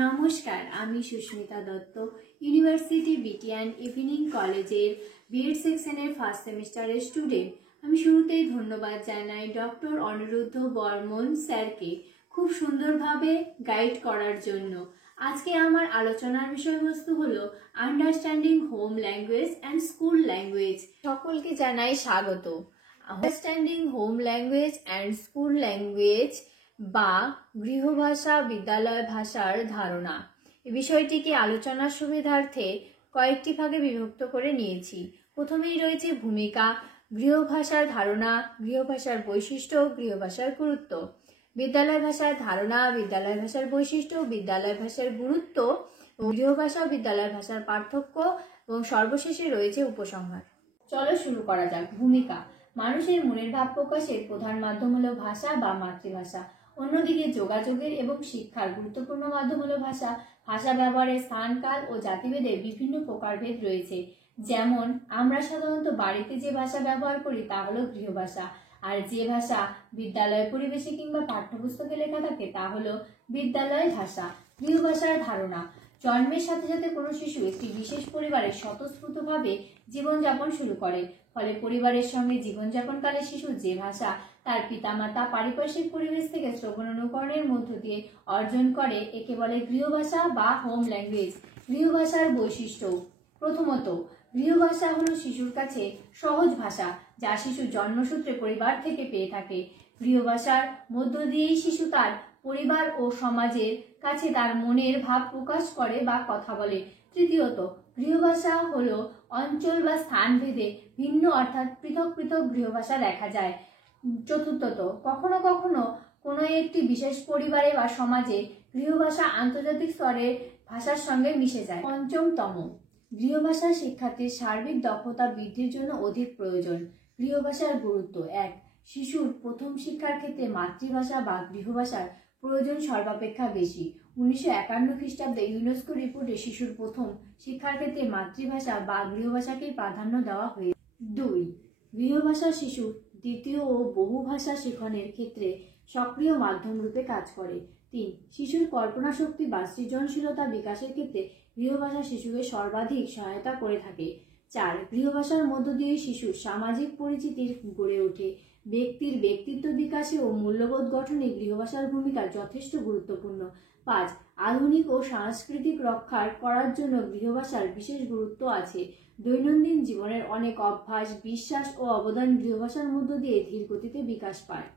নমস্কার, আমি Susmita Dutta, university BTN evening কলেজের বিএড সেকশনের ফার্স্ট সেমিস্টারের স্টুডেন্ট। আমি শুরুতেই ধন্যবাদ জানাই ডক্টর অনিরুদ্ধ বর্মন স্যারকে খুব সুন্দরভাবে গাইড করার জন্য। আজকে আমার আলোচনার বিষয়বস্তু হলো understanding home language and school language. সকলকে জানাই স্বাগত। Understanding home language and school language বা গৃহভাষা বিদ্যালয় ভাষার ধারণা, এই বিষয়টিকে আলোচনার সুবিধার্থে কয়েকটি ভাগে বিভক্ত করে নিয়েছি। প্রথমেই রয়েছে ভূমিকা, গৃহভাষার ধারণা, গৃহভাষার বৈশিষ্ট্য, গৃহভাষার গুরুত্ব, বিদ্যালয় ভাষার ধারণা, বিদ্যালয় ভাষার বৈশিষ্ট্য, বিদ্যালয় ভাষার গুরুত্ব, গৃহভাষা ও বিদ্যালয় ভাষার পার্থক্য এবং সর্বশেষে রয়েছে উপসংহার। চলো শুরু করা যাক। ভূমিকা, মানুষের মনের ভাব প্রকাশের প্রধান মাধ্যম হলো ভাষা বা মাতৃভাষা। অন্যদিকে যোগাযোগের এবং শিক্ষার গুরুত্বপূর্ণ মাধ্যম হলো ভাষা। ভাষা ব্যবহারের স্থান, কাল ও জাতিভেদে বিভিন্ন প্রকারভেদ রয়েছে। যেমন আমরা সাধারণত বাড়িতে যে ভাষা ব্যবহার করি তা হলো গৃহভাষা, আর যে ভাষা বিদ্যালয় পরিবেশে কিংবা পাঠ্যপুস্তকে লেখা থাকে তা হলো বিদ্যালয় ভাষা। গৃহভাষার ধারণা, জন্মের সাথে সাথে কোনো শিশু একটি বিশেষ পরিবারে স্বতঃস্ফূর্তভাবে জীবনযাপন শুরু করে। ফলে পরিবারের সঙ্গে জীবনযাপনকালে শিশু যে ভাষা তার পিতামাতা পারিপার্শ্বিক পরিবেশ থেকে শ্রবণ অনুকরণের মধ্য দিয়ে অর্জন করে একে বলে গৃহভাষা বা হোম ল্যাঙ্গুয়েজ। গৃহভাষার বৈশিষ্ট্য, প্রথমত গৃহভাষা হলো শিশুর কাছে সহজ ভাষা যা শিশু জন্মসূত্রে পরিবার থেকে পেয়ে থাকে। গৃহভাষার মধ্য দিয়েই শিশু তার পরিবার ও সমাজের কাছে তার মনের ভাব প্রকাশ করে বা কথা বলে। তৃতীয়ত, গৃহভাষা হলো অঞ্চল বা স্থান ভেদে ভিন্ন, অর্থাৎ পৃথক পৃথক গৃহভাষা দেখা যায়। চতুর্থত, কখনো কখনো কোনো একটি বিশেষ পরিবারে বা সমাজে গৃহভাষা আন্তর্জাতিক স্তরের ভাষার সঙ্গে মিশে যায়। পঞ্চমতম, গৃহভাষা শিক্ষার্থীর সার্বিক দক্ষতা বৃদ্ধির জন্য অধিক প্রয়োজন। গৃহভাষার গুরুত্ব, 1. শিশুর প্রথম শিক্ষার ক্ষেত্রে মাতৃভাষা বা গৃহভাষার প্রয়োজন সর্বাপেক্ষা বেশি। 1951 খ্রিস্টাব্দে ইউনেস্কো রিপোর্টে শিশুর প্রথম শিক্ষার ক্ষেত্রে মাতৃভাষা বা গৃহভাষাকেই প্রাধান্য দেওয়া হয়েছে। 2. গৃহভাষা শিশুর দ্বিতীয় ও বহুভাষা শিখনের ক্ষেত্রে সক্রিয় মাধ্যম রূপে কাজ করে। 3. শিশুর কল্পনা শক্তি বা সৃজনশীলতা বিকাশের ক্ষেত্রে গৃহভাষা শিশুকে সর্বাধিক সহায়তা করে থাকে। 4. গৃহভাষার মধ্য দিয়ে শিশুর সামাজিক পরিচিতি গড়ে ওঠে। ব্যক্তির ব্যক্তিত্ব বিকাশে ও মূল্যবোধ গঠনে গৃহভাষার ভূমিকা যথেষ্ট গুরুত্বপূর্ণ। 5. আধুনিক ও সাংস্কৃতিক রক্ষা করার জন্য গৃহভাষার বিশেষ গুরুত্ব আছে। দৈনন্দিন জীবনের অনেক অভ্যাস, বিশ্বাস ও অবদান গৃহভাষার মধ্য দিয়ে ধীর গতিতে বিকাশ পায়।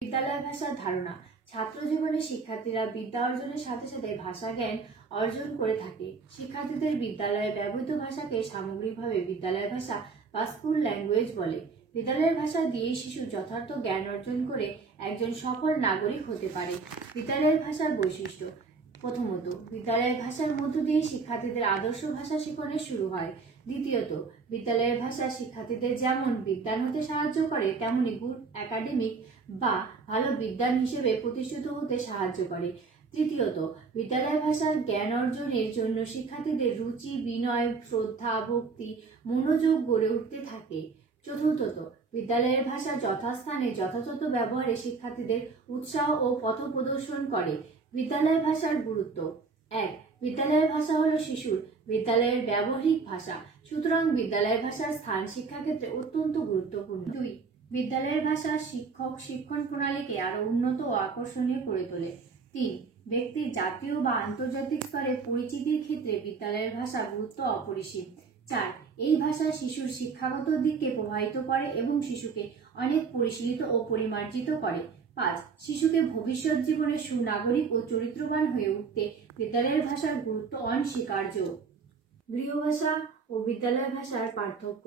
বিদ্যালয় ভাষার ধারণা, ছাত্র জীবনে শিক্ষার্থীরা বিদ্যা অর্জনের সাথে সাথে ভাষা জ্ঞান অর্জন করে থাকে। শিক্ষার্থীদের বিদ্যালয়ে ব্যবহৃত ভাষাকে সামগ্রিকভাবে বিদ্যালয় ভাষা বা স্কুল ল্যাঙ্গুয়েজ বলে। বিদ্যালয়ের ভাষা দিয়ে শিশু যথার্থ জ্ঞান অর্জন করে একজন সফল নাগরিক হতে পারে। বিদ্যালয়ের ভাষার বৈশিষ্ট্য, প্রথমত বিদ্যালয়ের ভাষার মধ্য দিয়ে শিক্ষার্থীদের আদর্শ ভাষা শিখনে শুরু হয়। দ্বিতীয়ত, বিদ্যালয়ের ভাষা শিক্ষার্থীদের যেমন বিজ্ঞান হতে সাহায্য করে তেমনি গুড একাডেমিক বা ভালো বিদ্যান হিসেবে প্রতিষ্ঠিত হতে সাহায্য করে। তৃতীয়ত, বিদ্যালয় ভাষার জ্ঞান অর্জনের জন্য শিক্ষার্থীদের রুচি, বিনয়, শ্রদ্ধা, ভক্তি, মনোযোগ গড়ে উঠতে থাকে। চতুর্থত, বিদ্যালয়ের ভাষা যথাস্থানে যথাযথ ব্যবহারে শিক্ষার্থীদের উৎসাহ ও পথ প্রদর্শন করে। বিদ্যালয় ভাষার গুরুত্ব, 1. বিদ্যালয়ের ভাষা হলো শিশুর বিদ্যালয়ের ব্যবহারিক ভাষা, সুতরাং বিদ্যালয়ের ভাষার স্থান শিক্ষাক্ষেত্রে অত্যন্ত গুরুত্বপূর্ণ। 2. বিদ্যালয়ের ভাষা শিক্ষক শিক্ষণ প্রণালীকে আরো উন্নত ও আকর্ষণীয় করে তোলে। 3. ব্যক্তির জাতীয় বা আন্তর্জাতিক স্তরে পরিচিতির ক্ষেত্রে বিদ্যালয়ের ভাষা গুরুত্ব অপরিসীম। 4. এই ভাষা শিশুর শিক্ষাগত দিককে প্রভাবিত করে এবং শিশুকে অনেক পরিশীলিত ও পরিমার্জিত করে। 5. শিশুকে ভবিষ্যৎ জীবনে সুনাগরিক ও চরিত্রবান হয়ে উঠতে বিদ্যালয়ের ভাষার গুরুত্ব অনস্বীকার্য। গৃহভাষা ও বিদ্যালয় ভাষার পার্থক্য,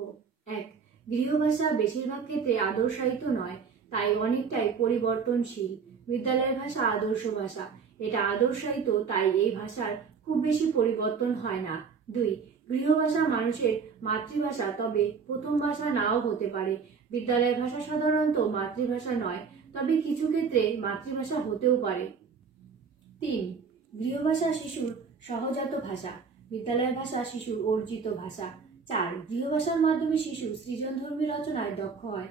1. গৃহভাষা বেশিরভাগ ক্ষেত্রে আদর্শায়িত নয়, তাই অনেকটাই পরিবর্তনশীল। বিদ্যালয়ের ভাষা আদর্শ ভাষা, এটা আদর্শায়িত, তাই এই ভাষার খুব বেশি পরিবর্তন হয় না। 2. গৃহভাষা মানুষের মাতৃভাষা, তবে প্রথম ভাষা নাও হতে পারে। বিদ্যালয়ের ভাষা সাধারণত মাতৃভাষা নয়, তবে কিছু ক্ষেত্রে মাতৃভাষা হতেও পারে। 3. গৃহভাষা শিশুর সহজাত ভাষা, বিদ্যালয়ের ভাষা শিশুর অর্জিত ভাষা। 4. গৃহভাষার মাধ্যমে শিশু সৃজনধর্মী রচনায় দক্ষ হয়,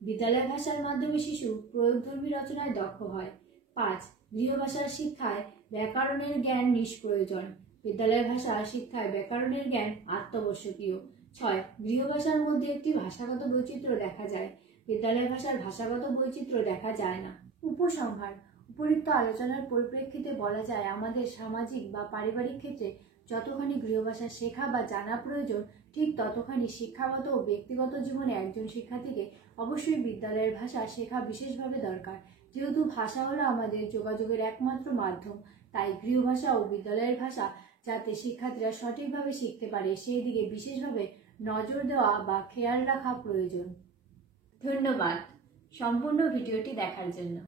বিদ্যালয় ভাষার মাধ্যমে শিশু প্রয়োগধর্মী রচনায় দক্ষ হয়। 5. গৃহভাষার শিক্ষায় ব্যাকরণের জ্ঞান নিষ্প্রয়োজন। বিদ্যালয়ের ভাষা শিক্ষায় ব্যাকরণের জ্ঞান আত্মবশ্যকীয়। 6. গৃহভাষার মধ্যে একটি ভাষাগত বৈচিত্র্য দেখা যায়। বিদ্যালয়ের ভাষার ভাষাগত বৈচিত্র্য দেখা যায় না। উপসংহার: উপরিক্ত আলোচনার পরিপ্রেক্ষিতে বলা যায়, আমাদের সামাজিক বা পারিবারিক ক্ষেত্রে যতখানি গৃহভাষা শেখা বা জানা প্রয়োজন, ঠিক ততখানি শিক্ষাগত ও ব্যক্তিগত জীবনে একজন শিক্ষার্থীকে অবশ্যই বিদ্যালয়ের ভাষা শেখা বিশেষভাবে দরকার। যেহেতু ভাষা হলো আমাদের যোগাযোগের একমাত্র মাধ্যম, তাই গৃহভাষা ও বিদ্যালয়ের ভাষা যাতে শিক্ষার্থীরা সঠিকভাবে শিখতে পারে সেই দিকে বিশেষভাবে নজর দেওয়া বা খেয়াল রাখা প্রয়োজন। ধন্যবাদ সম্পূর্ণ ভিডিওটি দেখার জন্য।